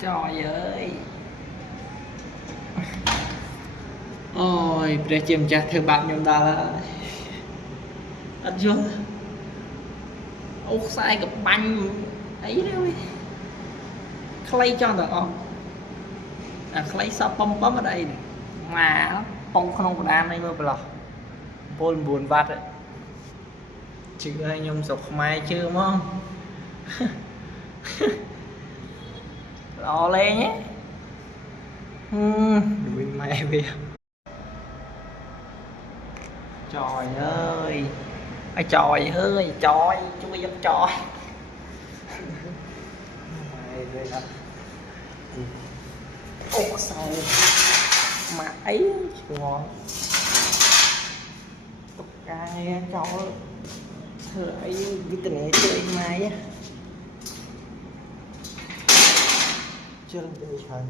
Trời ơi. Ôi bây chìm chặt thử bạn nhầm ta là ăn chưa ốc sai gặp bánh ấy đấy clay cho được không clay sao bấm bấm ở đây này. Mà bông không có đam này mà lò bồn buồn vặt đấy chứ ai nhung sọc mai chưa đúng không lo lên nhé đuổi mẹ về trời ơi ai trời ơi trời chui dám trời mày về đó ốc sao mà ấy ngon tất cả nghe cho thưa ấy cái tình này chơi mai á chưa làm gì phải